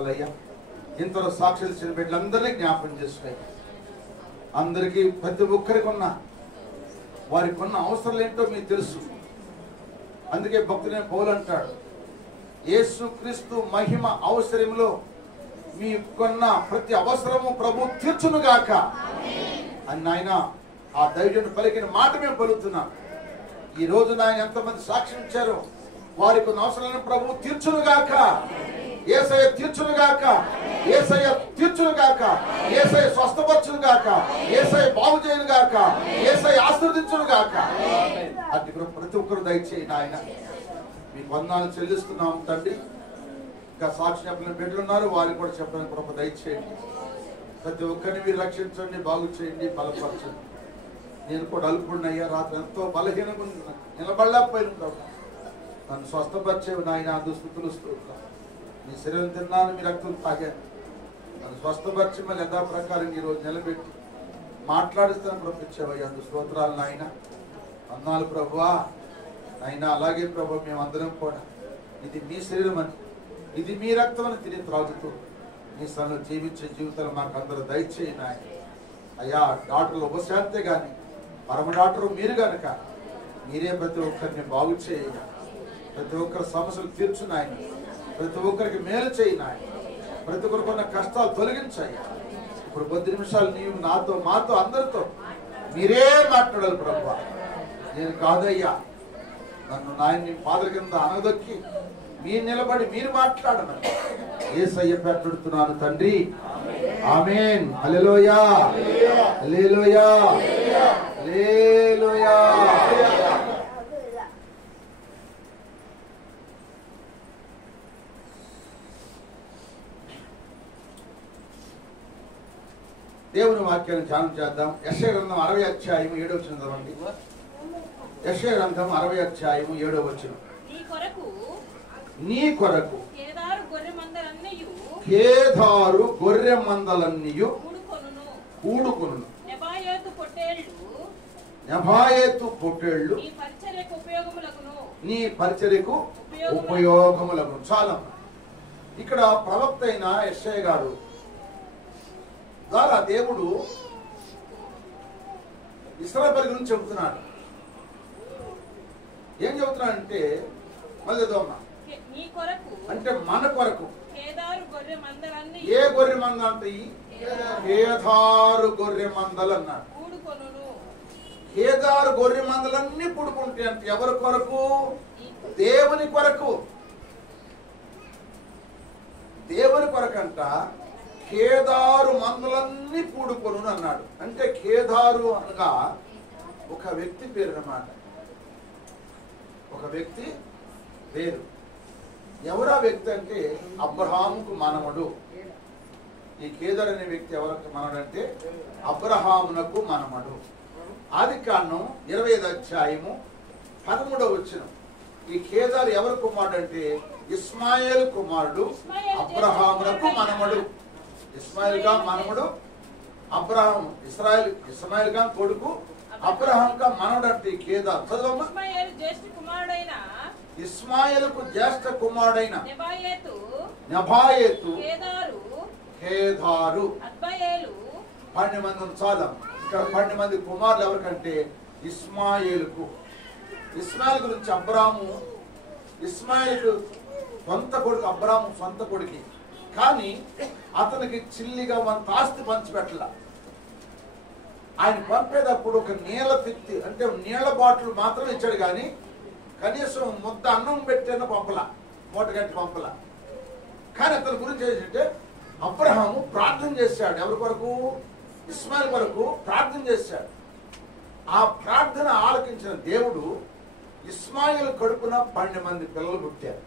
స్తోత్రాలయ్యా. ఇంతలో సాక్షులు ఇచ్చిన బిడ్డలందరినీ జ్ఞాపకం చేసుకున్నాయి. అందరికీ ప్రతి ఒక్కరికి వారికి ఉన్న అవసరాలు ఏంటో మీకు తెలుసు. అందుకే భక్తుడైన పౌలు అంటాడు, యేసుక్రీస్తు మహిమ అవసరంలో మీకున్న ప్రతి అవసరము ప్రభు తీర్చునుగాక అని నాయన ఆ దైవజనుడు పలికిన మాట మేము పలుకుతున్నాం. ఈ రోజు నాయన ఎంతమంది సాక్ష్యం ఇచ్చారో వారికి ఉన్న అవసరాలను ప్రభు తీర్చునుగాక, యేసయ్య తీర్చునుగాక, యేసయ్య తీర్చునుగాక, యేసయ్య స్వస్థపరచునుగాక, యేసయ్య బాగు చేయునుగాక, యేసయ్య ఆశీర్వదించునుగాక. అట్టి ప్రతి ఒక్కరు దయచేయండి ఆయన. మీకు వందనాలు చెల్లిస్తున్నాం తండ్రి. ఇంకా సాక్షి చెప్పిన బిడ్డలు ఉన్నారు, వారికి కూడా చెప్పడానికి కృప దయచేయండి. ప్రతి ఒక్కరిని మీరు రక్షించండి, బాగు చేయండి, బలపరచండి. నేను కూడా అల్పుడినయ్యా, రాత్రి ఎంతో బలహీనంగా నిలబడలేకపోయిన ప్రభు నన్ను స్వస్థపరిచేవి నాయన. దుస్థితులు స్తోత్రం. మీ శరీరం తిన్నాను, మీ రక్తం తాగాను. నన్ను స్వస్థపరిచి మళ్ళీ యథా ప్రకారం ఈరోజు నిలబెట్టి మాట్లాడిస్తాను ప్రపించేవయ్యా. అందు స్తోత్రాలు నాయన. వందనాలు ప్రభువా నాయన. అలాగే ప్రభు మేమందరం కూడా ఇది మీ శరీరం అని, ఇది మీ రక్తం అని తిని త్రాగుతూ మీ స్థలంలో జీవించే జీవితాలు మాకు అందరూ దయచేయండి ఆయన. అయ్యా డాక్టర్లు ఉపశాంతే కానీ పరమ డాక్టరు మీరు కనుక మీరే ప్రతి ఒక్కరిని బాగు చేయండి. ప్రతి ఒక్కరి సమస్యలు తీర్చుని ఆయన. ప్రతి ఒక్కరికి మేలు చేయండి ఆయన. ప్రతి ఒక్కరికి ఉన్న కష్టాలు తొలగించాయి. ఇప్పుడు 10 నిమిషాలు నీవు నాతో మాతో అందరితో మీరే మాట్లాడాలి ప్రభు. నేను కాదయ్యా, నన్ను నాయన్ని పాదల కింద అనదొక్కి మీరు నిలబడి మీరు మాట్లాడమని యేసయ్య పెట్టుతున్నాను తండ్రి. ఆమేన్. హల్లెలూయా, హల్లెలూయా, హల్లెలూయా. దేవుని వాక్యాన్ని ధ్యానం చేద్దాం. యెషయా గ్రంథం 60 అధ్యాయం 7వ వచనం చదవండి. యెషయా గ్రంథం 60 అధ్యాయం 7వ వచనం. నీ కొరకు కేదారు గొర్రె మందలన్నీయు కూడుకొనును. నెబాయోతు పొట్టేళ్లు నీ పరిచర్యకు ఉపయోగములగును. చాలా ఇక్కడ ప్రవక్త అయిన యెషయా గారు ద్వారా దేవుడు ఇశ్రాయేలు గురించి చెబుతున్నాడు. ఏం చెబుతున్నాడంటే మళ్ళీ అంటే మన కొరకు ఏ గొర్రె మంద అంటే కేదారు గొర్రె మందలు అన్నాడు. కేదారు గొర్రె మందలన్నీ పుడుకుంటే అంటే ఎవరి కొరకు? దేవుని కొరకు. దేవుని కొరకంట కేదారు మందలన్నీ పూడుకొను అన్నాడు. అంటే కేదారు అనగా ఒక వ్యక్తి పేరు అన్నమాట. ఒక వ్యక్తి పేరు. ఎవరా వ్యక్తి అంటే అబ్రహాముకు మనవడు. ఈ కేదారు అనే వ్యక్తి ఎవరికి మనవడు అంటే అబ్రహామునకు మనవడు. ఆదికాండం 25వ అధ్యాయము 13వ వచనం. ఈ కేదారు ఎవరి కుమారుడు అంటే ఇస్మాయేల్ కుమారుడు, అబ్రహామునకు మనవడు. ఇస్మాయిల్ గా మనవడు అబ్రహాం. ఇస్మాయిల్ గా కొడుకు, అబ్రహాం గా మనవడు అంటే కేదారు. చదవమ్మా. ఇస్మాయిలుకు జ్యేష్ఠ కుమారుడైన నెబాయోతు కేదారు 12 మంది. చాలా ఇక్కడ 12 మంది కుమారులు ఎవరికంటే ఇస్మాయిలుకు. ఇస్మాయిల్ గురించి అబ్రాము, ఇస్మాయిల్కు సొంత కొడుకు, అబ్రాము సొంత కొడుకు. కానీ అతనికి చిల్లిగా వంత ఆస్తి పంచిపెట్టల. ఆయన పంపేటప్పుడు ఒక నీళ్ళ తిత్తి అంటే నీళ్ల బాటిల్ మాత్రం ఇచ్చాడు, కానీ కనీసం ముద్ద అన్నం పెట్టిన పంపల, మూటగట్టి పంపల. కానీ అతని గురించి ఏంటంటే అబ్రహాము ప్రార్థన చేశాడు. ఎవరి కొరకు? ఇస్మాయిల్ కొరకు ప్రార్థన చేశాడు. ఆ ప్రార్థన ఆలకించిన దేవుడు ఇస్మాయిల్ కడుపున 12 మంది పిల్లలు పుట్టారు.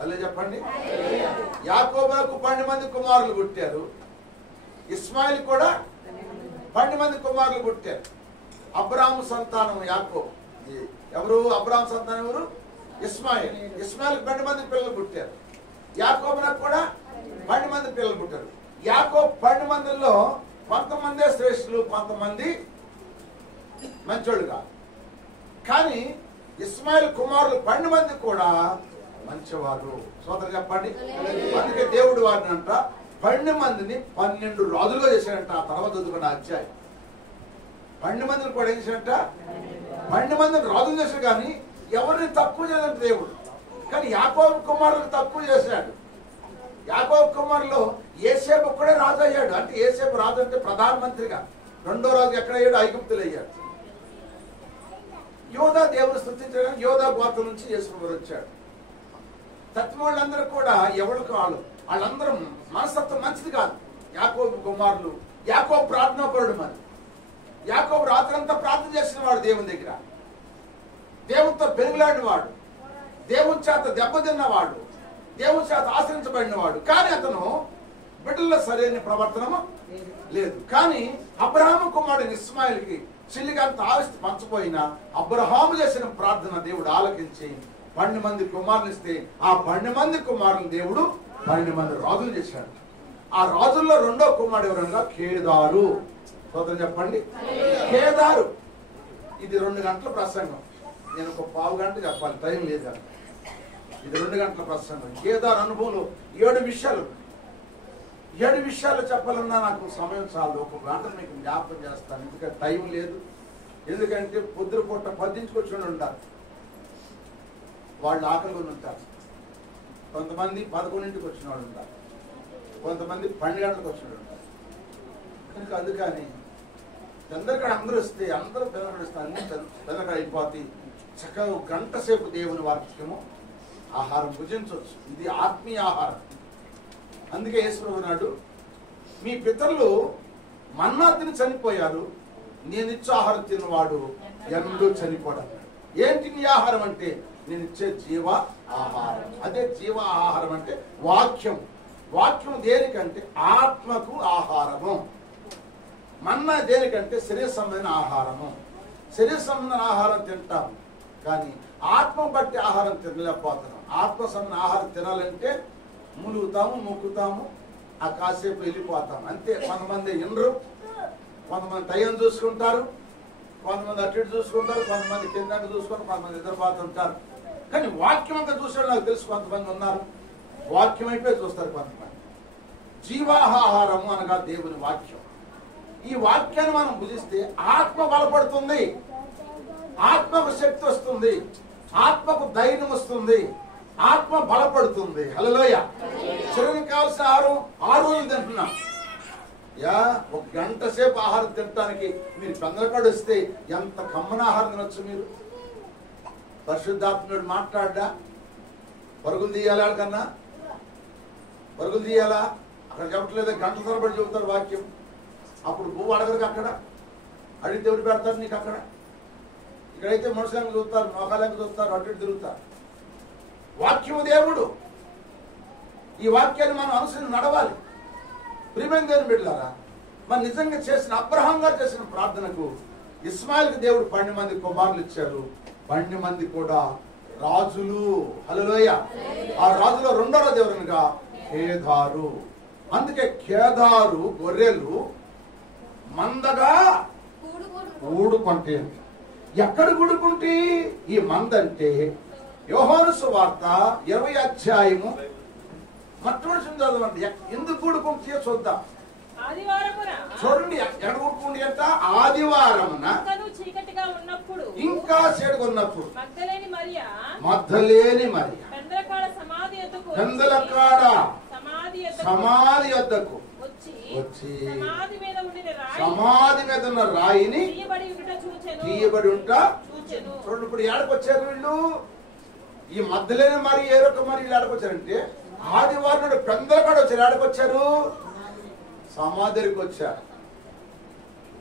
అలా చెప్పండి. యాకోబుకు 12 మంది కుమారులు పుట్టారు. ఇస్మాయిల్ కూడా 12 మంది కుమారులు పుట్టారు. అబ్రాము సంతానం యాకోబు. ఎవరు అబ్రాము సంతానం? ఎవరు? ఇస్మాయిల్. ఇస్మాయిల్ 12 మంది పిల్లలు పుట్టారు. యాకోబునకు కూడా 12 మంది పిల్లలు పుట్టారు. యాకోబు 12 మందిలో కొంతమందే శ్రేష్ఠులు, కొంతమంది మంచోళ్ళు కాదు. కానీ ఇస్మాయిల్ కుమారులు 12 మంది కూడా మంచివారు. సోదరు చెప్పండి. అందుకే దేవుడు వారిని అంట 12 మందిని 12 రాజులుగా చేశాడంట. ఆ తర్వాత చదువుకున్న అధ్యాయం 12 మందిని కూడా ఏం చేశాడంట? 12 మందిని రాజులు చేశాడు. కానీ ఎవరిని తక్కువ చేయడంట దేవుడు. కానీ యాకోబు కుమారులకు తక్కువ చేశాడు. యాకోబు కుమారులో యోసేపు ఒక్కడే రాజు అయ్యాడు. అంటే యోసేపు రాజు అంటే ప్రధానమంత్రిగా. రెండో రాజు ఎక్కడ అయ్యాడు? ఐగుప్తులో అయ్యాడు. యోధా దేవుని స్తుతించడానికి యోధా గోత్రం నుంచి యేసు వచ్చాడు. తత్వ వాళ్ళందరూ కూడా ఎవరికి వాళ్ళందరూ మనస్తత్వం మంచిది కాదు. యాకోబు కుమారులు. యాకోబు ప్రార్థనాపరుడు. మరి యాకోబు రాత్రంతా ప్రార్థన చేసిన వాడు దేవుని దగ్గర. దేవునితో పెరుగులాడిన వాడు, దేవుని చేత దెబ్బతిన్నవాడు, దేవుని చేత ఆశ్రయించబడినవాడు. కానీ అతను బిడ్డల్లో సరైన ప్రవర్తనము లేదు. కానీ అబ్రహాము కుమారుడు ఇస్మాయిల్కి చిల్లిగంత ఆస్తి పంచపోయినా అబ్రహాము చేసిన ప్రార్థన దేవుడు ఆలకించి 12 మంది కుమారులు ఇస్తే ఆ 12 మంది కుమారులు దేవుడు 12 మంది రాజులు చేశాడు. ఆ రాజుల్లో రెండో కుమారుడు ఎవరనగా కేదారు. సోదరు చెప్పండి. కేదారు. ఇది 2 గంటల ప్రసంగం. నేను ఒక పావు గంట చెప్పాలి, టైం లేదు. ఇది 2 గంటల ప్రసంగం. కేదారు అనుభవంలో 7 విషయాలు చెప్పాలన్నా నాకు సమయం చాలు. ఒక గంట మీకు జ్ఞాపకం చేస్తాను. ఎందుకంటే టైం లేదు. ఎందుకంటే పొద్దున పూట 10 కూర్చొని ఉంటారు. వాళ్ళు ఆకలి ఉంటారు. కొంతమంది 11ంటికి వచ్చిన వాళ్ళు ఉంటారు. కొంతమంది 12 గంటలకు వచ్చిన వాళ్ళు ఉంటారు. కనుక అందుకని చంద్రకాడ అందరూ వస్తే అందరూ పిల్లలు అన్ని పిల్లకాడ అయిపోతాయి. చక్కగా గంట సేపు దేవుని వాక్యము ఆహారం భుజించవచ్చు. ఇది ఆత్మీయ ఆహారం. అందుకే యేసు నాడు మీ పితరులు మన్నా తిని చనిపోయారు, నేను ఇచ్చే ఆహారం తిన్నవాడు ఎన్నడూ చనిపోవడం. ఏంటి నీ ఆహారం అంటే నేను ఇచ్చే జీవ ఆహారం. అదే జీవ ఆహారం అంటే వాక్యం. వాక్యం దేనికంటే ఆత్మకు ఆహారము. మన్నా దేనికంటే శరీర సంబంధమైన ఆహారము. శరీర సంబంధమైన ఆహారం తింటాము, కానీ ఆత్మ బట్టి ఆహారం తినలేకపోతున్నాం. ఆత్మ సంబంధమైన ఆహారం తినాలంటే ములుగుతాము, మొక్కుతాము, ఆ కాసేపు వెళ్ళిపోతాం అంతే. కొంతమంది ఇండ్రు, కొంతమంది టైం చూసుకుంటారు, కొంతమంది అటు ఇటు చూసుకుంటారు, కొంతమంది కిందకి చూసుకుంటారు, కొంతమంది నిద్రపోతుంటారు. కానీ వాక్యం అంతా చూసాడు నాకు తెలుసు. కొంతమంది ఉన్నారు వాక్యం అయిపోయి చూస్తారు. కొంతమంది జీవాహారము అనగా దేవుని వాక్యం. ఈ వాక్యాన్ని మనం భుజిస్తే ఆత్మ బలపడుతుంది, ఆత్మకు శక్తి వస్తుంది, ఆత్మకు ధైర్యం వస్తుంది, ఆత్మ బలపడుతుంది. హల్లెలూయా. శరీరానికి కావాల్సిన ఆహారం 6 రోజులు తింటున్నాం. ఒక గంట సేపు ఆహారం తినడానికి మీరు చంద్రకాడు వస్తే ఎంత కమ్మన ఆహారం తినొచ్చు మీరు. పరిశుద్ధాత్ముడు మాట్లాడ్డా పరుగులు తీయాలా? కన్నా పరుగులు తీయాలా? అక్కడ చెప్పట్లేదా? గంటల తరబడి చెబుతారు వాక్యం. అప్పుడు పువ్వు అడగరు, అక్కడ అడిగితే ఎవరు పెడతారు నీకు? అక్కడ ఇక్కడైతే మనుషులను చూస్తారు, మోకాలను చూస్తారు, అటు ఇటు తిరుగుతారు. వాక్యము దేవుడు. ఈ వాక్యాన్ని మనం అనుసరించి నడవాలి. ప్రియమైన దేవుని బిడ్డలారా, మరి నిజంగా చేసిన అబ్రహాం గారు చేసిన ప్రార్థనకు ఇస్మాయిల్కి దేవుడు 12 మంది కుమారులు ఇచ్చారు. 12 మంది కూడా రాజులు. హల్లెలూయా. ఆ రాజులో రెండో రాజు ఎవరనగా కేదారు. అందుకే కేదారు గొర్రెలు మందగా ఊడుకుంటే. ఎక్కడ ఊడుకుంటే ఈ మంద అంటే యోహాను సువార్త 20వ అధ్యాయము మొట్టమొదటి చదవండి. ఎందుకు ఊడుకుంటే చూద్దాం. చూడండి ఎక్కడ ఊడుకుంటే అంట ఆదివారమున ఇంకా చీకటిగా ఉన్నప్పుడు మగ్దలేని మరియా పెందలకాడ సమాధి వద్దకు వచ్చి సమాధి మీద ఉన్న రాయిని తీయబడి ఉంటా. చూడండి ఇప్పుడు ఏడకొచ్చారు వీళ్ళు. ఈ మధ్యలోనే మరి ఏరొక మరి ఏడకొచ్చారంటే ఆదివారం నాడు పెందలకాడ వచ్చారు. ఏడకొచ్చారు? సమాధికి వచ్చారు.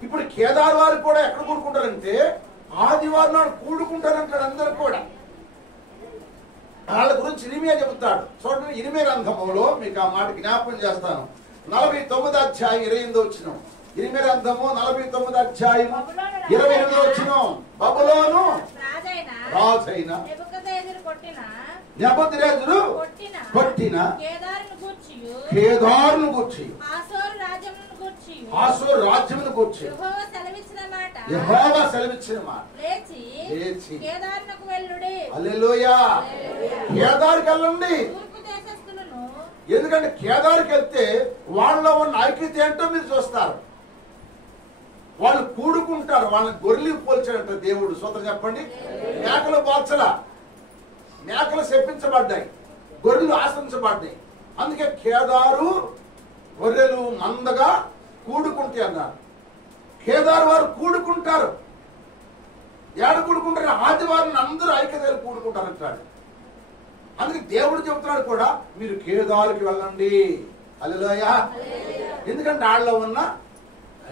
ఇప్పుడు కేదార్ వారు కూడా ఎక్కడ కూడుకుంటారంటే ఆదివారం నాడు కూడుకుంటారంటాడు అందరు కూడా. వాళ్ళ గురించి ఇరిమియా చెబుతాడు. చూడండి ఇరిమియా గ్రంథంలో మీకు ఆ మాట జ్ఞాపకం చేస్తాను. 49వ అధ్యాయం 28వ వచనం. ఇరిమియా గ్రంథము 49వ అధ్యాయం 28వ వచనం. బబులోను రాజైన నెబుకద్నెజరు కొట్టిన కేదారును గూర్చి హాసోరు రాజ్యమును గూర్చి యెహోవా సెలవిచ్చిన మాట లేచి కేదారునకు వెళ్ళుడి. హల్లెలూయా. కేదారికి వెళ్ళండి. ఎందుకంటే కేదారికి వెళ్తే వాళ్ళలో ఉన్న ఐక్యత ఏంటో మీరు చూస్తారు. వాళ్ళు కూడుకుంటారు. వాళ్ళని గొర్రెలు పోల్చాడంట దేవుడు. సూత్రం చెప్పండి. మేకలు పోల్చలా, మేకలు శపించబడ్డాయి, గొర్రెలు ఆశ్రయించబడ్డాయి. అందుకే కేదారు గొర్రెలు మందగా కూడుకుంటాయి అన్నారు. కేదారు వారు కూడుకుంటారు. ఏడ కూడుకుంటారు? ఆదివారం అందరూ ఐక్యతలు కూడుకుంటారు అంటాడు. అందుకే దేవుడు చెబుతున్నాడు కూడా, మీరు కేదారుకి వెళ్ళండి. హల్లెలూయా. ఎందుకంటే వాళ్ళలో ఉన్న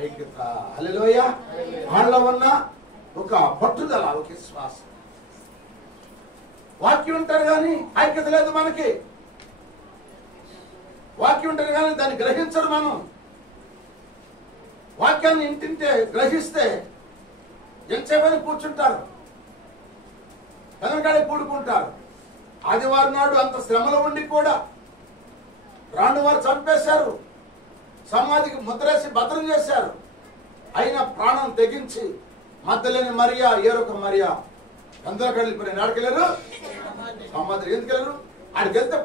ఐక్యత, హల్లెలూయా, వాళ్ళలో ఉన్న ఒక పట్టుదల, ఒక విశ్వాసం. వాక్యం ఉంటారు కానీ ఐక్యత లేదు మనకి. వాక్యం ఉంటారు కానీ దాన్ని గ్రహించరు మనం. వాక్యాన్ని ఇంటింటే గ్రహిస్తే ఎంతసేపని కూర్చుంటారు, కనకాడే కూడుకుంటారు. ఆదివారం నాడు అంత శ్రమలో ఉండి కూడా రాను వారు చంపేశారు, సమాధికి ముద్రేసి భద్రం చేశారు. అయినా ప్రాణం తెగించి మధ్యలేని మరియా, ఏరొక మరియా అందరూ వెళ్ళిపోయిన ఆడికెళ్ళారు. సమాధి ఎందుకు వెళ్ళారు? ఆడికి వెళ్తే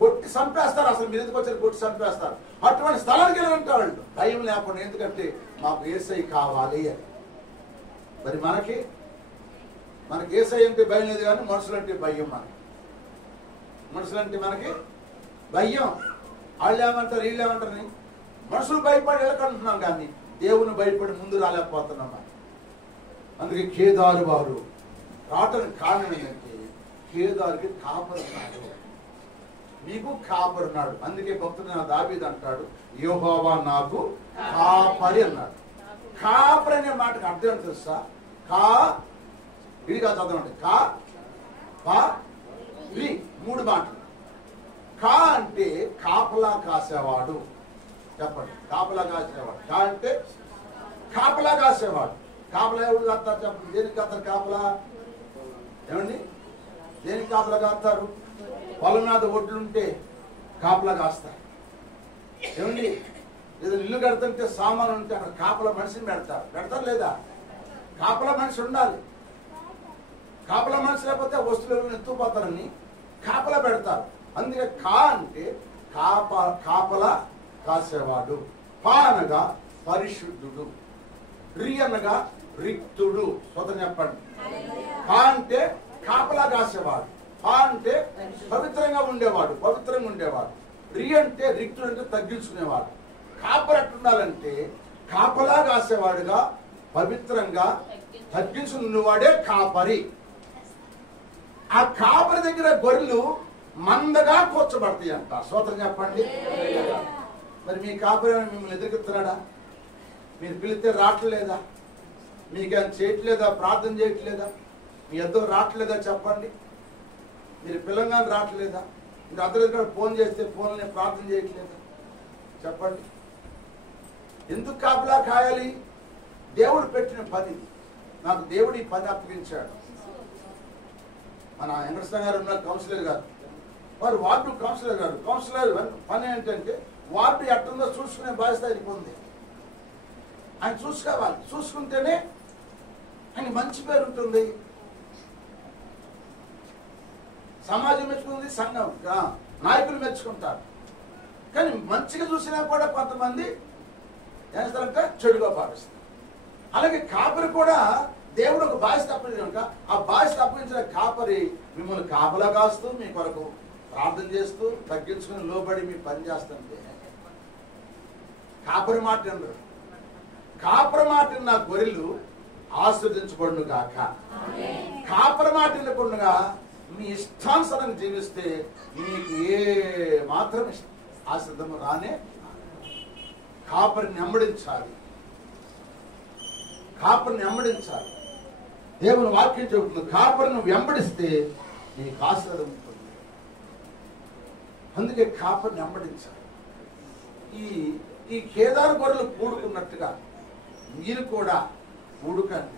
కొట్టి చంపేస్తారు. అసలు మీరు ఎందుకు వచ్చారు? కొట్టి చంపేస్తారు. అటువంటి స్థలానికి వెళ్ళారంటారు వాళ్ళు, భయం లేకుండా. ఎందుకంటే మాకు యేసయ్య కావాలి అని. మరి మనకి యేసయ్య అంటే భయం లేదు కానీ మనుషులంటే భయం. మనుషులంటే మనకి భయం. వాళ్ళు ఏమంటారు, వీళ్ళు ఏమంటారు? మనుషులు భయపడి వెళ్ళకంటున్నాం కానీ దేవుని భయపడి ముందు రాలేకపోతున్నాం. అందుకే కేదారు వారు రావటానికి కారణం ఏంటంటే కేదారుకి కాపరున్నాడు, నీకు కాపరున్నాడు. అందుకే భక్తుడు దావీదు అంటాడు, యెహోవా నాకు కాపరి అన్నాడు. కాపరి అనే మాటకు అర్థం ఏంటి తెలుసా? ఇదిగా చదవండి. మూడు మాటలు. కా అంటే కాపలా కాసేవాడు. చెప్పండి, కాపలా కాసేవాడు. కా అంటే కాపలా కాసేవాడు. కాపలా ఎవరు కాస్తారు చెప్పండి? దేనికి కాస్తారు కాపలా? ఏమండి, దేనికి కాపలా కాస్తారు? పొలం మీద ఒడ్లుంటే కాపలా కాస్తారు. ఏమండి, ఏదో ఇల్లు కడుతుంటే సామాను ఉంటే అక్కడ కాపలా మనిషిని పెడతారు లేదా? కాపలా మనిషి ఉండాలి. కాపలా మనిషి లేకపోతే వస్తువులు ఎత్తుకుపోతారని కాపలా పెడతారు. అందుకే కా అంటే కాపలా కాసేవాడు. పా అనగా పరిశుద్ధుడు. రి అనగా రిక్తుడు. స్వతం చెప్పండి. కా అంటే కాపలా కాసేవాడు. పా అంటే పవిత్రంగా ఉండేవాడు, పవిత్రంగా ఉండేవాడు. రి అంటే రిక్తుడు అంటే తగ్గించుకునేవాడు. కాపరి ఎట్టుండాలంటే కాపలా కాసేవాడుగా, పవిత్రంగా తగ్గించుకునేవాడే కాపరి. ఆ కాపరి దగ్గర గొర్రెలు మందగా కూర్చోబడతాయి అంట. స్తోత్రం చెప్పండి. మరి మీ కాపరి మిమ్మల్ని ఎదురుకెత్తున్నాడా? మీరు పిలిస్తే రావట్లేదా? మీకేం చేయట్లేదా? ప్రార్థన చేయట్లేదా? మీ ఎద్దరు రావట్లేదా? చెప్పండి. మీరు పిల్లంగానే రావట్లేదా? మీరు అద్దరు ఫోన్ చేస్తే ఫోన్లో ప్రార్థన చేయట్లేదా? చెప్పండి. ఎందుకు కాపలా కాయాలి? దేవుడు పెట్టిన పని. నాకు దేవుడు ఈ పని అప్పగించాడు. మన వెంకటేశ్వర గారు ఉన్న కౌన్సిలర్ గారు, వారు వార్డు కౌన్సిలర్ గారు. కౌన్సిలర్ పని ఏంటంటే వార్డు ఎట్టుందో చూసుకునే బాధ్యత ఆయనకు ఉంది. ఆయన చూసుకోవాలి. చూసుకుంటేనే ఆయన మంచి పేరు ఉంటుంది, సమాజం మెచ్చుకుంది, సంఘం నాయకులు మెచ్చుకుంటారు. కానీ మంచిగా చూసినా కూడా కొంతమంది ఏం చేస్తారంటే చెడుగా భావిస్తారు. అలాగే కాపరి కూడా దేవుడు ఒక బాధ్యత అప్పగించాక ఆ బాధ్యత అప్పగించిన కాపరి మిమ్మల్ని కాపలా కాస్తూ మీ కొరకు ప్రార్థన చేస్తూ తగ్గించుకుని లోబడి మీ పని చేస్తుంటే కాపరి మాట వినరు. కాపరి మాట విన్న గొర్రెలు ఆస్వాదించబడును గాక. కాపరి మాట వినకుండా మీ ఇష్టానుసారంగా జీవిస్తే మీకు ఏ మాత్రం ఆశ్రదము రానే. కాపరిని వెంబడించాలి, కాపరిని వెంబడించాలి. దేవుని వాక్యం చెబుతుంది, కాపరిని వెంబడిస్తే నీకు ఆశీర్వాదం ఉంటుంది. అందుకే కాపరిని వెంబడించాలి. ఈ కేదారు గొర్రెలు కూడుకున్నట్టుగా మీరు కూడా కూడుకండి.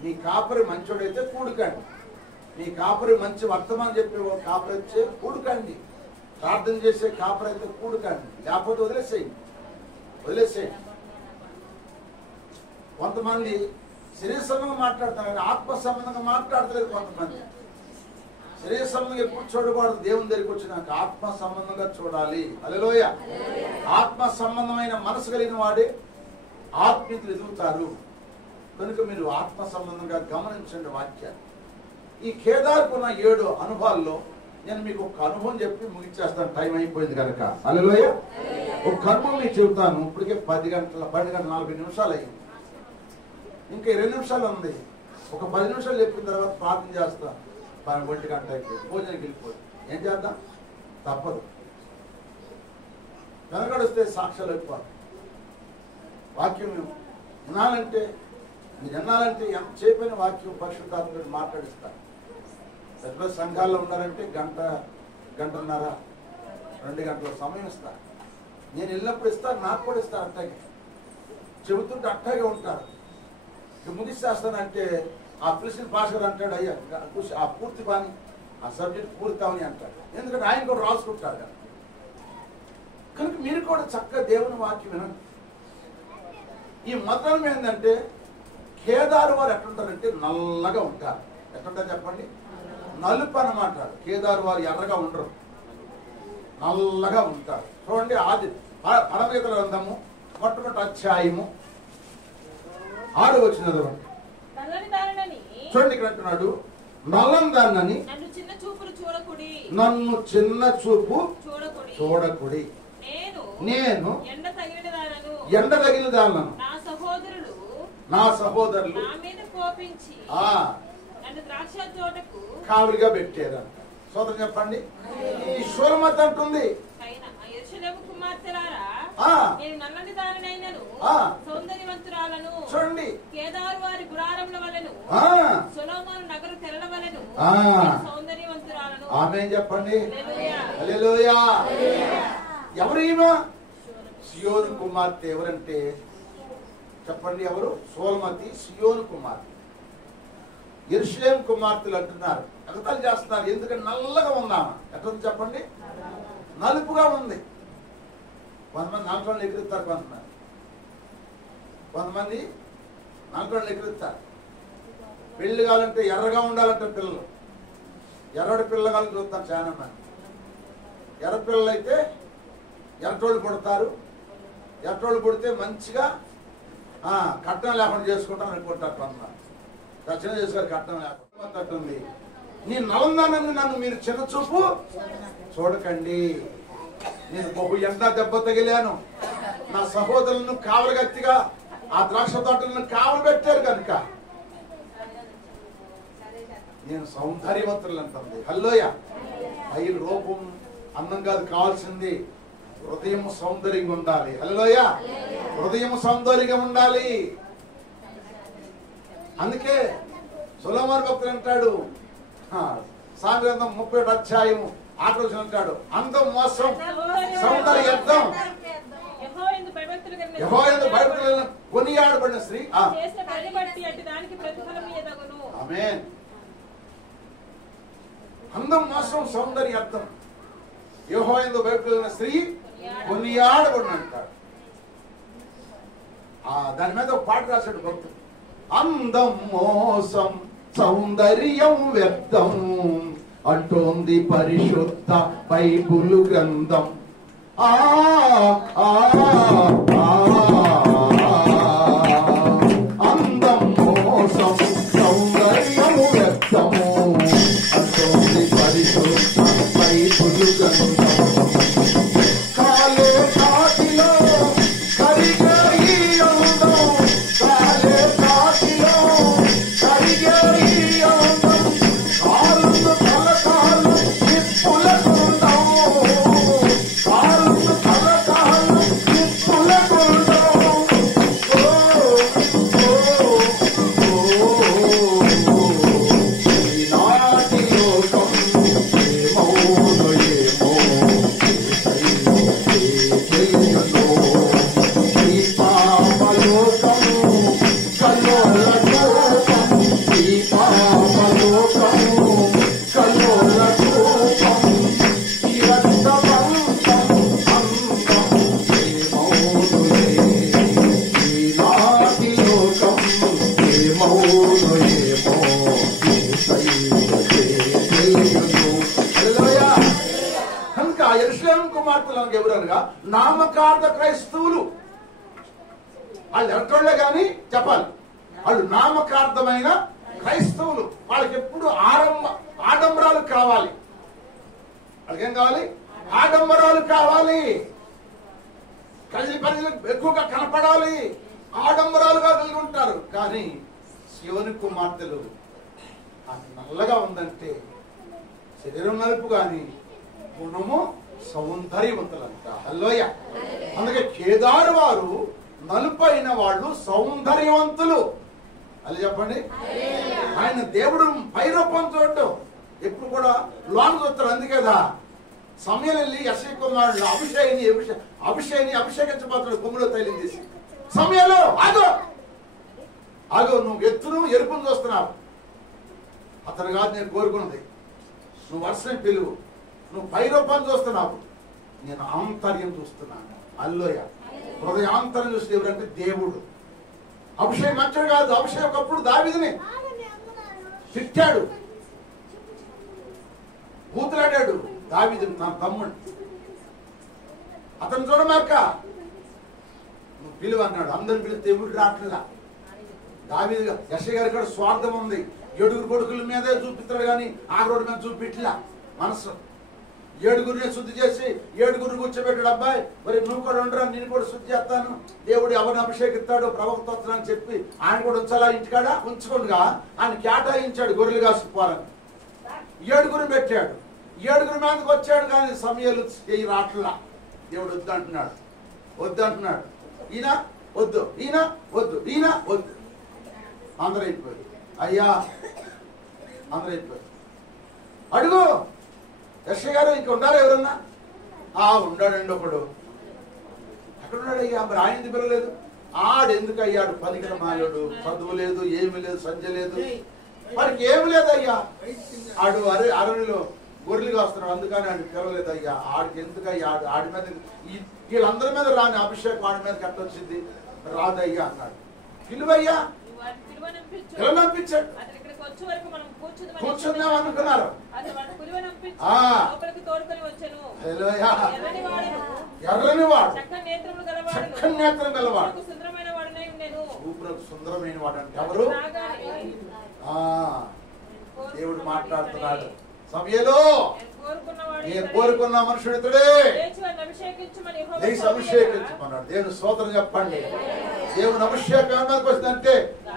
మీ కాపరి మంచోడైతే కూడుకండి. మీ కాపరి మంచి వర్తమానం చెప్పే కాపరి వచ్చే కూడుకండి. ప్రార్థన చేసే కాపరి అయితే కూడుకండి. లేకపోతే వదిలేసేయండి. కొంతమంది శరీర సంబంధంగా మాట్లాడుతున్నారు, ఆత్మ సంబంధంగా మాట్లాడతలేదు. కొంతమంది శరీర సంబంధంగా ఎప్పుడు చూడకూడదు. దేవుని దగ్గరికి వచ్చినాక ఆత్మ సంబంధంగా చూడాలి. హల్లెలూయ. ఆత్మ సంబంధమైన మనసు కలిగిన వాడే ఆత్మీయులు ఎదుగుతారు. కనుక మీరు ఆత్మ సంబంధంగా గమనించండి వాక్యాన్ని. ఈ కేదార్కున్న 7 అనుభవాల్లో నేను మీకు ఒక అనుభవం చెప్పి ముగించేస్తాను, టైం అయిపోయింది కనుక. హల్లెలూయ. ఒక అనుభవం మీకు చెబుతాను. ఇప్పటికే 10 గంటల 40 నిమిషాలు అయింది. ఇంకా 20 నిమిషాలు ఉంది. ఒక 10 నిమిషాలు చెప్పిన తర్వాత ప్రార్థన చేస్తా. 1 గంట అయిపోయింది, భోజనానికి వెళ్ళిపోయింది. ఏం చేద్దాం, తప్పదు. వెనకడిస్తే సాక్ష్యాలు అయిపోవాలి. వాక్యం వినాలంటే, మీరు వినాలంటే ఎంత చెప్పిన వాక్యం పరిశుద్ధాత్మతో మాట్లాడిస్తారు. పెద్ద సంఘాల్లో ఉన్నారంటే గంటన్నర 2 గంటల సమయం ఇస్తారు. నేను వెళ్ళినప్పుడు ఇస్తాను, నాకు కూడా ఇస్తారు. అట్టాగే చెబుతుంటే అట్టాగే ఉంటారు. ముగిస్తానంటే ఆ ప్రిన్సిపల్ పాస్టర్ అంటాడు, అయ్యా ఆ పూర్తి పని ఆ సబ్జెక్ట్ పూర్తవని అంటాడు. ఎందుకంటే ఆయన కూడా రాసుకుంటారు కదా. కనుక మీరు కూడా చక్కగా దేవుని వాక్యం వినండి. ఈ మతం ఏంటంటే కేదారు వారు ఎట్లుంటారంటే నల్లగా ఉంటారు. ఎట్లుంటారు చెప్పండి, నలుపు అన్నమాట. కేదారు వారు ఎర్రగా ఉండరు, నల్లగా ఉంటారు. చూడండి, ఆది పరమగీత గ్రంథము మొట్టమొదటి అధ్యాయము 6వ వచనం చూడండి. ఇక్కడ అంటున్నాడు, నల్లని దాన్నని నన్ను చిన్న చూపు చూడకుడి. నేను ఎండ తగిలిన దాన్నను నా సహోదరులు కావిడిగా పెట్టారంట. సోదరు చెప్పండి, ఈ శూరమత అంటుంది, చూడండి కేదారు వారి గుడారముల వలెను సొలొమోను నగర తెరల వలెను సౌందర్యవంతురాలను. ఆమేన్ చెప్పండి. హల్లెలూయా. ఎవరు ఈమె? సియోను కుమార్తె. ఎవరంటే చెప్పండి, ఎవరు? సోల్మతి, సియోను కుమార్తె. యెరూషలేము కుమార్తెలు అంటున్నారు, ఎగతాళి చేస్తున్నారు. ఎందుకంటే నల్లగా ఉందామా. ఎట్లా ఉంది చెప్పండి, నలుపుగా ఉంది. కొంతమంది నలుపులను ఎగురుతారు, కొంతమంది నలుపులను ఎగురుతారు. పెళ్లి కావాలంటే ఎర్రగా ఉండాలంటే పిల్లలు, ఎర్రటి పిల్లలు కావాలని చూస్తాను చాలా మంది. ఎర్ర పిల్లలు అయితే ఎర్రటోళ్ళు పుడతారు. ఎర్రటోళ్ళు పుడితే మంచిగా కట్నం లేకుండా చేసుకుంటాం అనుకుంటారు. కొంతమంది రచన చేసుకోవాలి, కట్నం లేకుండా ఉంది. నీ నలందానని నన్ను మీరు చిన్న చూపు చూడకండి. నేను బహు ఎండ దెబ్బ తగిలాను. నా సహోదరులను కావలగత్తిగా ఆ ద్రాక్ష తోటలను కావలు పెట్టారు కనుక నేను సౌందర్యవంతులు అంటుంది. హల్లోయ. పై రూపం అందం కాదు కావాల్సింది, హృదయం సౌందర్యంగా ఉండాలి. హల్లోయ. హృదయం సౌందర్యంగా ఉండాలి. అందుకే సొలొమోను భక్తుడు అంటాడు, సామెతల గ్రంథం 31వ అధ్యాయము 8వ వచనం అంటాడు, అందం మోసం సౌందర్యర్థం యెహోవాయందు భయభక్తులను కొనియాడబడిన స్త్రీ. ఆమేన్. అందం మోసం సౌందర్యార్థం యెహోవాయందు భయభక్తులైన స్త్రీ కొనియాడబడిన అంటాడు. దాని మీద ఒక పాట రాశాడు భక్తుడు. అందం మోసం సౌందర్యం వ్యర్థం అంటోంది పరిశుద్ధ బైబిలు గ్రంథం. అందం మోసం సౌందర్యం వ్యర్థము అంటోంది పరిశుద్ధ బైబిలు గ్రంథం. కాలే కాటిలో కరిగే ఈ అందం, కాలే కాటిలో కరిగే ఈ అందం, కాలును కలకాలు నిప్పుల గుండం, కాలును కలకాలు నామకార్థ క్రైస్తవులు. వాళ్ళు ఎట్టోళ్లే కానీ చెప్పాలి, వాళ్ళు నామకార్థమైన క్రైస్తవులు. వాళ్ళకి ఎప్పుడు ఆడంబరాలు కావాలి. వాళ్ళకేం కావాలి? ఆడంబరాలు కావాలి. ప్రజలు ఎక్కువగా కనపడాలి, ఆడంబరాలుగా కలిగి ఉంటారు. కానీ శివుని కుమార్తెలు నల్లగా ఉందంటే శరీరం నలుపు కానీ గుణము సౌందర్యవంతులంట. హల్లోయ. అందుకే కేదారు వారు నలుపు అయిన వాళ్ళు సౌందర్యవంతులు. అది చెప్పండి. ఆయన దేవుడు పైరూపం చూడటం ఎప్పుడు కూడా లోన్ చూస్తారు. అందుకేదా సమయం వెళ్ళి యశ్వ కుమారుడు అభిషేకించబోతున్నాడు కొమ్ములో తైలం తీసి. సమయంలో ఆగో నువ్వు ఎత్తును ఎరుపును చూస్తున్నావు. అతను కాదు నేను కోరుకున్నది. నువ్వు వర్షం పిలువు. నువ్వు పైరూపాన్ని చూస్తున్నావు, నేను ఆంతర్యం చూస్తున్నాను. అల్లోయ. హృదయాంతరం చూస్తే ఎవరంటే దేవుడు. అభిషేకం మంచిది కాదు. అభిషేకం ఒకప్పుడు దావీదుని తిట్టాడు, కూతులాడాడు. దావీదు నా తమ్ముడు, అతను చూడమాక నువ్వు పిలువ అన్నాడు. అందరిని పిలిస్తే ఎవరు రావట్లేదా? దావీదు యెషయా గారి కూడా స్వార్థం ఉంది. 7 కొడుకుల మీదే చూపిస్తాడు కానీ ఆ రోడ్డు మీద చూపిట్లా మనసు. 7 శుద్ధి చేసి 7 కూర్చోబెట్టాడు. అబ్బాయి మరి నువ్వు కూడా ఉండరా, నేను కూడా శుద్ధి చేస్తాను, దేవుడు ఎవరిని అభిషేకిస్తాడు ప్రవక్త వస్తున్నాను చెప్పి ఆయన కూడా ఉంచాలా ఇంటికాడ ఉంచుకోండిగా ఆయన కేటాయించాడు గొర్రెలు కాసుకుపోవాలని. 7 పెట్టాడు. 7 మీదకి వచ్చాడు కానీ సమయాలు చేయి రాట్లా. దేవుడు వద్దంటున్నాడు, వద్దంటున్నాడు. ఈయన వద్దు, ఈయన వద్దు, ఈయన వద్దు. అందరూ అయిపోయారు. అయ్యా అందరూ అయిపోయారు. అడుగు యెషయా గారు ఇంక ఉన్నారా ఎవరన్నా? ఉన్నాడండి ఒకడు. ఎక్కడ ఉన్నాడు అయ్యా? మరి ఆయన పిల్లలేదు. ఆడెందుకు అయ్యాడు? పనికిన మాలాడు, చదువు లేదు, ఏమి లేదు, సంజ లేదు, మనకి ఏమి లేదయ్యా. ఆడు అరణిలో గొర్రెలుగా వస్తున్నాడు, అందుకని ఆయన పిలవలేదు అయ్యా. ఆడికి ఎందుకు అయ్యా? ఆడి మీద వీళ్ళందరి మీద రాని అభిషేకం ఆడి మీద కట్టొచ్చింది, రాదయ్యా అన్నాడు. పిలువయ్యా, పిలువనంపించాడు. కూర్చుందాం అనుకున్నారు. ఎర్రని వాడు, చక్కని నేత్రం గలవాడు, సుందరమైన వాడు అంటే ఎవరు? దేవుడు మాట్లాడుతున్నాడు. సమయంలో నేను కోరుకున్న మనుషుడు ఇతడే, అభిషేకించమన్నాడు. దేవుని స్తోత్రం చెప్పండి. దేవుని అభిషేకం మీదకి వచ్చిందంటే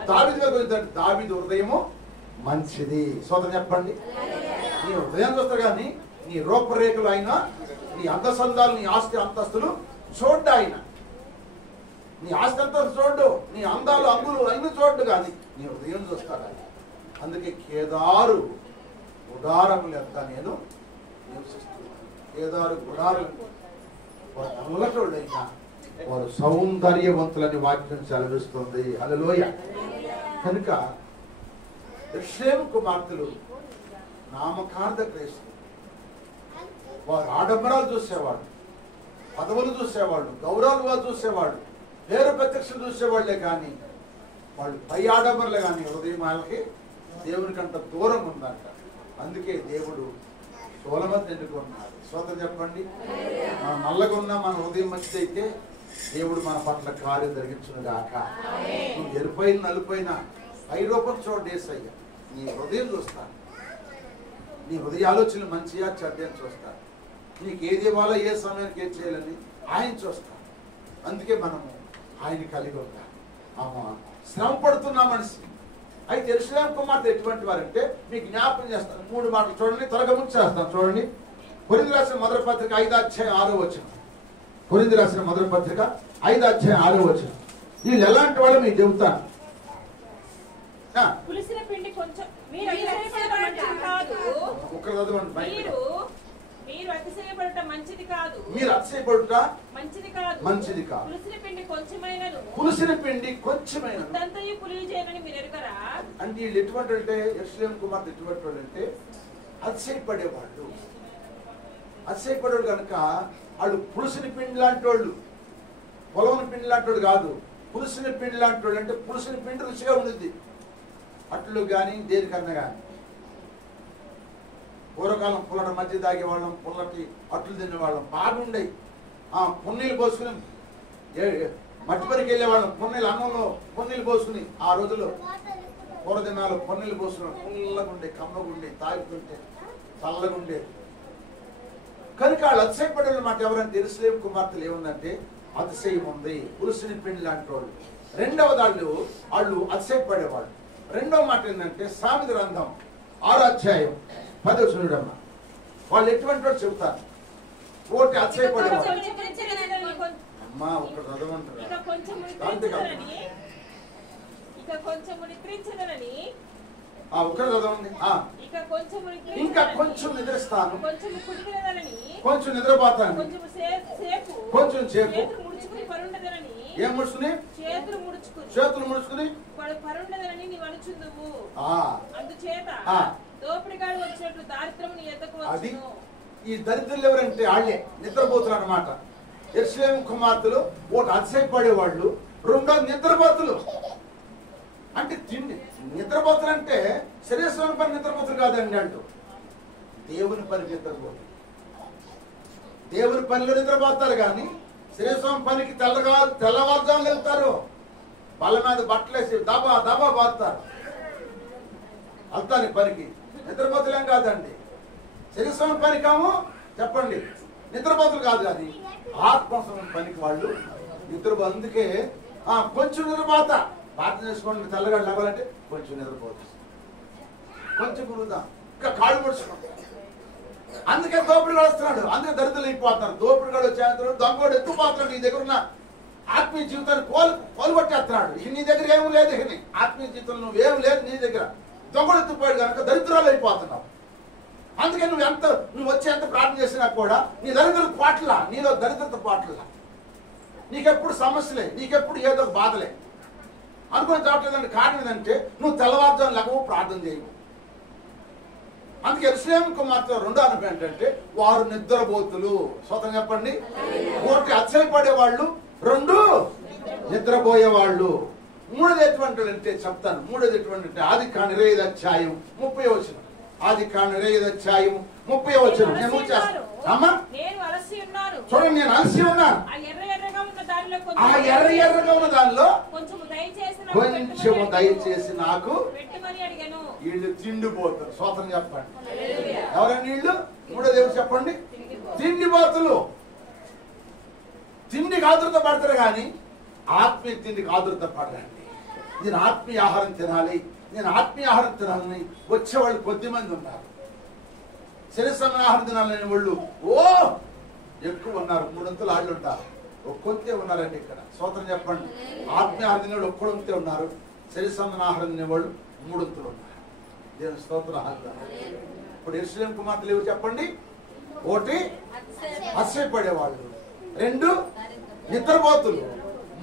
దావీదు మీదకి వచ్చిందంటే దావీదు హృదయము మంచిది. స్తోత్రం చెప్పండి. నీ హృదయం చూస్తారు కానీ నీ రూపరేఖలు అయినా, నీ అందసందాలు, నీ ఆస్తి అంతస్తులు చూడ్డు. ఆయన నీ ఆస్తి అంతస్తులు చూడ్డు, నీ అందాలు అంగులు అన్ని చూడ్డు, కానీ నీ హృదయం చూస్తాడు ఆయన. అందుకే కేదారు గుడారములు ఎంత నేను నివసిస్తున్నాను. కేదారు గుడారం వారు నల్లటోళ్ళైనా వారు సౌందర్యవంతులని వాక్యం సెలవిస్తుంది. హల్లెలూయా. కనుక యెషయా కుమార్తెలు నామకార్థ క్రైస్తవులు. వారు ఆడంబరాలు చూసేవాళ్ళు, పదవులు చూసేవాళ్ళు, గౌరవాలు చూసేవాళ్ళు, పేరు ప్రత్యక్షలు చూసేవాళ్లే కానీ వాళ్ళు పై ఆడంబరులే కానీ హృదయం వాళ్ళకి దేవునికంట దూరం ఉందంట. అందుకే దేవుడు సొలొమోనుని ఎన్నుకున్నాడు. స్తోత్రం చెప్పండి. మనం నల్లగా ఉన్నా మన హృదయం మంచిదైతే దేవుడు మన పట్ల కార్యం జరిగించును గాక. నువ్వు ఎరుపైన నలుపైన పై రూపం చూడేసయ్యా, నీ హృదయం చూస్తాను. నీ హృదయ ఆలోచనలు మంచిగా చెడ్డని చూస్తాను. నీకు ఏది ఇవ్వాలో ఏ సమయానికి ఏం చేయాలని ఆయన చూస్తాను. అందుకే మనము ఆయన కలిగి ఉంటాం. శ్రమ పడుతున్నా మనిషి. అయితే యెషయా కుమార్తె ఎటువంటి వారంటే మీకు జ్ఞాపకం చేస్తాను. 3 మాటలు చూడండి, త్వరగా ముంచేస్తాను. చూడండి, కొరింథీ రాసిన మొదటి పత్రిక 5:6 కొరింథీ రాసిన మొదటి పత్రిక 5:6 వీళ్ళు ఎలాంటి వాళ్ళు మీకు చెబుతాను. పులిసిన పిండి కొంచెం మీరు అతిశయపడటం మంచిది కాదు. మీరు అతిశయపడుట మంచిది కాదు, మంచిది కాదు. పులిసిన పిండి కొంచెమైనను, పులిసిన పిండి కొంచెమైనను అంతయు పులియజేయనని మీరు ఎరుగరా? అంటే వీళ్ళు ఎటువంటి అంటే యెషయా కుమార్తె ఎటువంటి వాళ్ళు అంటే అతిశయపడేవాళ్ళు. అతిశయపడేవాడు కనుక వాళ్ళు పులిసిన పిండి లాంటి వాళ్ళు, పొలవని పిండి లాంటి వాడు కాదు. పులిసిన పిండి లాంటి వాళ్ళు అంటే పులిసిన పిండి రుచిగా ఉంటుంది. అట్లు కానీ దేనికన్నా కానీ పూర్వకాలం పుల్లటి మధ్య తాగేవాళ్ళం, పుల్లటి అట్లు తినేవాళ్ళం బాగుండేవి. పున్నీళ్ళు పోసుకుని మట్టి పరికి వెళ్ళేవాళ్ళం. పున్నీళ్ళు అన్నంలో పున్నీళ్ళు పోసుకుని, ఆ రోజుల్లో పూర్వదినాలు పున్నీళ్ళు పోసుకుని పుల్లగుండే కమ్మగుండే తాగుతుంటే చల్లగుండే. కనుక వాళ్ళు అతిశయపడే మాట ఎవరంటే యెరూషలేము కుమార్తెలు ఏముందంటే అతిశయం ఉంది, పురుషుని పెళ్లి లాంటి వాళ్ళు. రెండవ వాళ్ళు అతిశయపడేవాళ్ళు. రెండవ మాట ఏంటంటే సామెత గ్రంథం 6వ అధ్యాయం 10వ వచనం. వాళ్ళు ఎటువంటి వాడు చెబుతారు. ఒకటి అతిశయపడేవాళ్ళు. అమ్మా ఒకటి చదవంటారు. ఒక్కరు చదవండి. ఇంకా కొంచెం నిద్రిస్తాను, కొంచెం నిద్రపోతాను, కొంచెం సేపు ఏం ముడుచుకుని చేతులు ముడుచుకుని అది. ఈ దరిద్రులు ఎవరంటే వాళ్ళే నిద్రపోతులు అన్నమాట. యెరూషలేము కుమార్తెలు ఒకటి అతిశయపడేవాళ్ళు, రెండోది నిద్రపోతులు. అంటే తిండి నిద్రపోతులు అంటే శరీరం పని నిద్రపోతులు కాదండి అంటూ దేవుని పని నిద్రపోతులు. దేవుని పనిలో నిద్రపోతారు కానీ శరీరం పనికి తెల్లవారుజాము వెళ్తారు. వాళ్ళ మీద బట్టలేసి దబా దబా బాదుతారు. వెళ్తాను పనికి. నిద్రపోతులేం కాదండి. శరీరం పని కాము చెప్పండి, నిద్రపోతులు కాదు. కానీ ఆత్మసం పనికి వాళ్ళు నిద్రపో. అందుకే కొంచెం నిద్రపోతా ప్రార్థన చేసుకోండి. తెల్లగా లేవాలంటే కొంచెం నిద్రపోతా, కొంచెం కురుదా, ఇంకా కాళ్ళు ముడుచుకుంటా. అందుకే దోపిడిగాడు వస్తున్నాడు. అందుకే దరిద్రులు అయిపోతున్నారు. దోపిడిగాడు వచ్చేస్తున్నాడు, దొంగోడు ఎత్తుపోతున్నాడు. నీ దగ్గర ఉన్న ఆత్మీయ జీవితాన్ని కోలుపట్టేస్తున్నాడు. నీ దగ్గర ఏమి లేదు. ఆత్మీయ జీవితంలో నువ్వేమి లేదు నీ దగ్గర. దొంగోడు ఎత్తుపోయాడు కనుక దరిద్రాలు అయిపోతున్నావు. అందుకే నువ్వు వచ్చి ఎంత ప్రార్థన చేసినా కూడా నీ దరిద్రత పాటలా, నీలో దరిద్రత పాటలా. నీకెప్పుడు సమస్యలే, నీకెప్పుడు ఏదో బాధలే అనుకుని చావట్లేదంటే కారణం ఏంటంటే నువ్వు తెల్లవారుజాము లెగవు, ప్రార్థన చేయవు. అందుకే యెరూషలేము కుమార్తె రెండో అనుభవం ఏంటంటే వారు నిద్రపోతులు. స్వతం చెప్పండి. ఒకటి అతిశయపడేవాళ్ళు, రెండు నిద్రపోయేవాళ్ళు. మూడోది ఎటువంటి అంటే చెప్తాను. మూడోది ఎటువంటి అంటే ఆదికాండం 25వ అధ్యాయం 30వ వచనం. ఆదికాండం 25వ అధ్యాయం 30వ వచనం. నేను చేస్తాను. అమ్మా చూడండి, నేను అలసి ఉన్నాను. ఆ ఎర్రగా ఉన్న దానిలో కొంచెము దయచేసి నాకు వీళ్ళు తిండిపోతారు. స్వాతం చెప్పండి. ఎవరండి వీళ్ళు? మూడో దేవుడు చెప్పండి. తిండిపోతులు. తిండికి ఆదురత పడతారు కానీ ఆత్మీయ తిండికి ఆదురత పడరండి. నేను ఆత్మీయ ఆహారం తినాలి, నేను ఆత్మీయ ఆహారం తినాలని వచ్చేవాళ్ళు కొద్దిమంది ఉన్నారు. శరీరమైన ఆహారం తినాలని వాళ్ళు ఎక్కువ ఉన్నారు. 300 ఆళ్ళు ఉంటారు. ఒక్కొంతే ఉన్నారండి ఇక్కడ. స్వాతం చెప్పండి. ఆత్మీయ ఆహారం తినేవాళ్ళు ఒక్కడొంతే ఉన్నారు. శరీరమైన ఆహారం తినేవాళ్ళు 300 ఉన్నారు. దేవుని స్తోత్రం. ఇప్పుడు యెరూషలేము కుమార్తెలు ఎవరు చెప్పండి? ఒకటి అతిశయపడేవాళ్ళు, రెండు నిద్రపోతులు,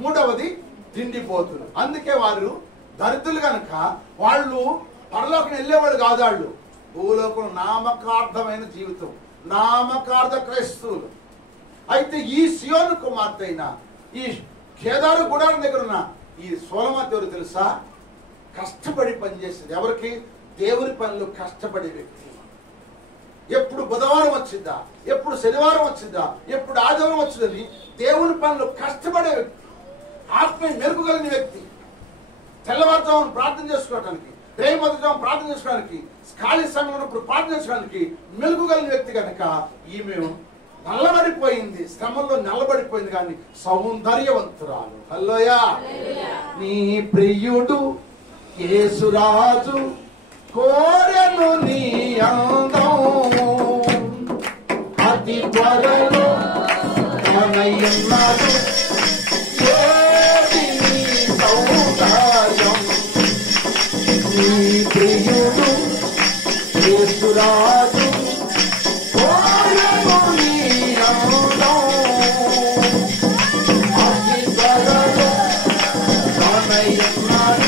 మూడవది తిండిపోతులు. అందుకే వారు దరిద్రులు కనుక వాళ్ళు పరలోకం వెళ్ళేవాళ్ళు కాదు. వాళ్ళు భూలోకం నామకార్థమైన జీవితం, నామకార్థ క్రైస్తవులు. అయితే ఈ సియోను కుమార్తె అయిన ఈ కేదారు గుడారం దగ్గర ఉన్న ఈ సొలొమోను ఎవరు తెలుసా? కష్టపడి పనిచేసేది. ఎవరికి? దేవుని పనులు కష్టపడే వ్యక్తి. ఎప్పుడు బుధవారం వచ్చిందా, ఎప్పుడు శనివారం వచ్చిందా, ఎప్పుడు ఆదివారం వచ్చిందని దేవుని పనులు కష్టపడే వ్యక్తి, ఆత్మీయ మెరుగు కలిగిన వ్యక్తి. తెల్లవారుజామున ప్రార్థన చేసుకోవడానికి, రేమొదటిజాము ప్రార్థన చేసుకోవడానికి, ఖాళీ సమయంలో ఉన్నప్పుడు ప్రార్థన చేసుకోవడానికి మెరుగు కలిగిన వ్యక్తి కనుక ఈమె నల్లబడిపోయింది, శ్రమంలో నల్లబడిపోయింది కానీ సౌందర్యవంతురాలు. హల్లెలూయా. నీ ప్రియుడు యేసురాజు కోరెను నీ అందం, అతి త్వరలో మనయున్నాడు ఏది నీ సౌందర్యం. నీ ప్రియుడు యేసురాజు కోరెను నీ అందం, అతి త్వరలో మనయున్నాడు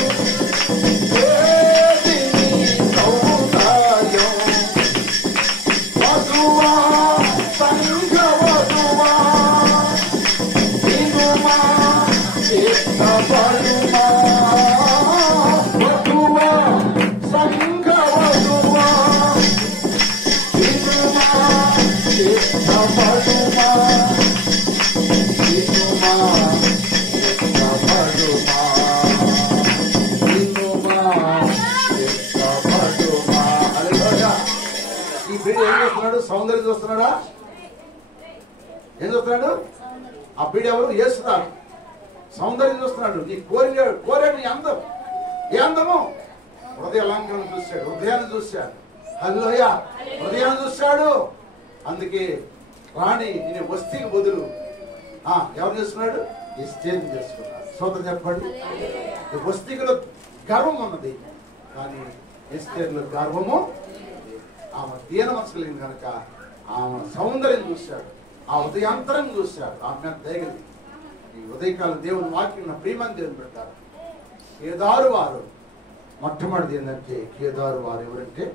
చూస్తున్నాడా? ఏం చూస్తున్నాడు? ఆ బీడు ఎవరు? యేసుదాడు. సౌందర్యం చూస్తున్నాడు. నీ కోరాడు నీ అందం. ఏ అందము? హృదయ అలంకరణ చూశాడు, హృదయాన్ని చూశాడు. హల్లెలూయ, హృదయాన్ని చూశాడు. అందుకే రాణి నేను వస్తీకి బదులు ఎవరు చేస్తున్నాడు? ఎస్తేరుని చేసుకున్నాడు. సోదరు చెప్పండి. వస్తీలో గర్వం ఉన్నది, కానీ ఎస్తేరులో గర్వము. ఆమె దీన మనసు కలిగింది కనుక ఆమె సౌందర్యం చూశాడు, ఆ ఉదయాంతరం చూశాడు, ఆమె దయగలిగి. ఈ ఉదయకాలం దేవుని వాక్యం ప్రియమని దేవుని పెట్టారు. కేదారు వారు మొట్టమొదటిది ఏంటంటే, కేదారు వారు ఎవరంటే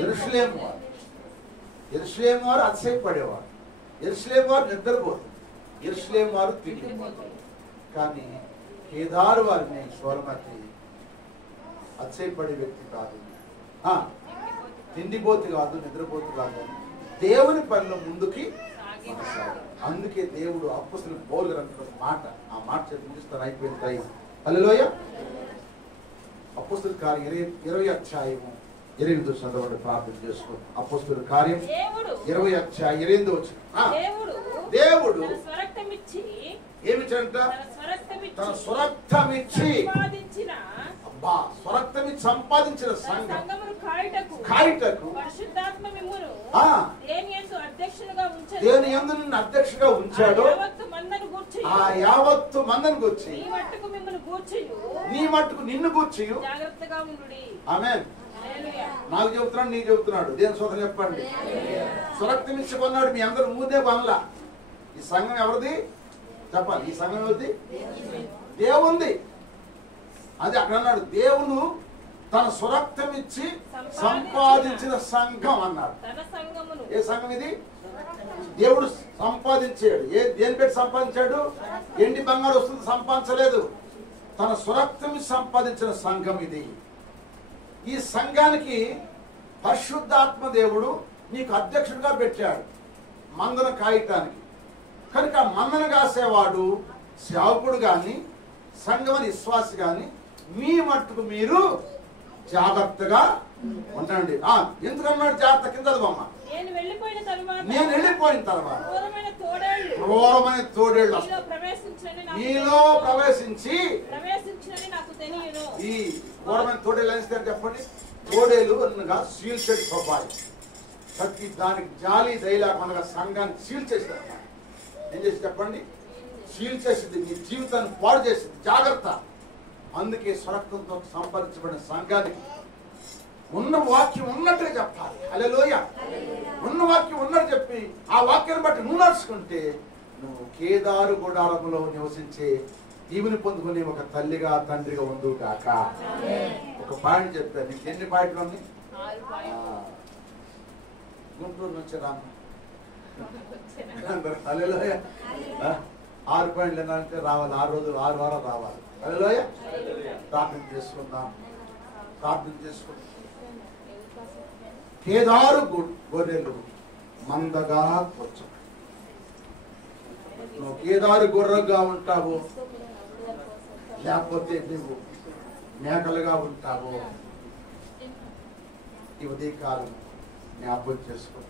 యెరూషలేము వారు. యెరూషలేము వారు అతిశయపడేవారు. యెరూషలేము వారు నిద్రపోరు. యెరూషలేము వారు తిండిపోతారు. కానీ కేదారు వారిని సోలమతి అతిశయపడే వ్యక్తి కాదు, తిండిపోతు కాదు, నిద్రపోతు కాదు, దేవుని పనిలో ముందుకి. అందుకే దేవుడు అపోస్తలుడు పౌలు అంటున్న మాట, ఆ మాట చెప్పి ముగిస్తాను, అయిపోయిన టైం. హల్లెలూయా. అపోస్తలుల కార్యం 20 అధ్యాయము 8 చదవండి, ప్రార్థన చేసుకోండి. అపోస్తలుల కార్యం 20 అధ్యాయం 8 వచనం. దేవుడు ఏమిటంట? తన స్వరక్తమిచ్చి సంపాదించిన సంఘం కాయుటకు దేని యందు నిన్ను అధ్యక్షుగా ఉంచాడు. ఆ యావత్తు మందను గూర్చి నీ మట్టుకు నిన్ను గూర్చి ఆమేన్. నాకు చెబుతున్నాడు, నీకు చెబుతున్నాడు. దేని సోదరు చెప్పండి. స్వరక్తమిచ్చి కొన్నాడు. మీ అందరూ మూదే పనుల. ఈ సంఘం ఎవరిది చెప్పాలి? ఈ సంఘం ఎవరిది? దేవుంది. అది అక్కడ అన్నాడు, దేవుడు తన స్వరక్తమిచ్చి సంపాదించిన సంఘం అన్నాడు. ఏ సంఘం ఇది? దేవుడు సంపాదించాడు. దేని పెట్టి సంపాదించాడు? ఎండి బంగారు వస్తుంది సంపాదించలేదు. తన స్వరక్తమిచ్చి సంపాదించిన సంఘం ఇది. ఈ సంఘానికి పరిశుద్ధాత్మ దేవుడు నీకు అధ్యక్షుడిగా పెట్టాడు, మందను కాయటానికి. కనుక మందను కాసేవాడు సేవకుడు గాని, సంఘమని విశ్వాసి గాని, మీ మట్టుకు మీరు జాగ్రత్తగా ఉండండి. ఎందుకన్నాడు జాగ్రత్త? కింద బొమ్మ. నేను వెళ్ళిపోయిన తర్వాత క్రూరమైన తోడేళ్ళు నీలో ప్రవేశించి. ఈ క్రూరమైన తోడేళ్ళు అని చెప్పండి. తోడేలు అనగా సీల్చెడ్ స్వభావం. ప్రతి దానికి జాలి దయలేకుండా సంఘాన్ని సీల్ చేస్తారు. ఏం చేసి చెప్పండి? సీల్ చేసింది, నీ జీవితాన్ని పాడు చేసింది. జాగ్రత్త. అందుకే స్వరక్తంతో సంపాదించబడిన సంఘానికి ఉన్న వాక్యం ఉన్నట్టుగా చెప్పాలి. హల్లెలూయా. ఉన్న వాక్యం ఉన్నట్టు చెప్పి ఆ వాక్యాన్ని బట్టి నువ్వు నడుచుకుంటే నువ్వు కేదారు గుడారములో నివసించే దీవుని పొందుకుని ఒక తల్లిగా తండ్రిగా ఉండు కాక. ఒక పాయింట్ చెప్పాను. నీకు ఎన్ని పాయింట్లు ఉన్నాయి? గుంటూరు నుంచి రాము. హల్లెలూయా. 6 పాయింట్లు ఏంటంటే రావాలి. 6 రోజులు 6 వారాలు రావాలి. హల్లెలూయా. ప్రార్థన చేసుకుందాం. ప్రార్థన చేసుకుందాం. కేదారు గొర్రెలు మందగా కూర్చో. నువ్వు కేదారు గొర్రెగా ఉంటావు, లేకపోతే నువ్వు మేకలుగా ఉంటావు. ఈ ఉదయకాలం జ్ఞాపకం చేసుకో,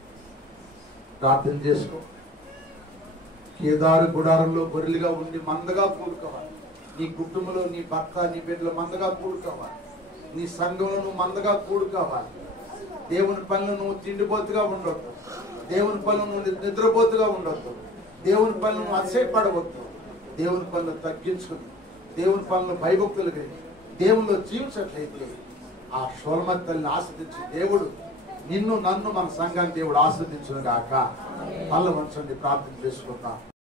ప్రార్థన చేసుకో. కేదారు గుడారంలో గొర్రెలుగా ఉండి మందగా కూడుకోవాలి. నీ కుటుంబంలో నీ భర్త, నీ బిడ్డలు మందగా కూడుకోవాలి. నీ సంఘంలో నువ్వు మందగా కూడుకోవాలి. దేవుని పనులు నువ్వు తిండిపోతుగా ఉండొద్దు. దేవుని పనులు నువ్వు నిద్రపోతుగా ఉండొద్దు. దేవుని పనులు నువ్వు అతిశయపడవద్దు. దేవుని పనులు తగ్గించుకుని, దేవుని పనులు భయభక్తులు కలిగి దేవునిలో జీవించట్లయితే ఆ షోల్మత్ తల్లిని ఆస్వాదించి దేవుడు నిన్ను, నన్ను, మన సంఘాన్ని దేవుడు ఆస్వాదించును గాక. పనులు మంచండి, ప్రార్థన చేసుకుందాం.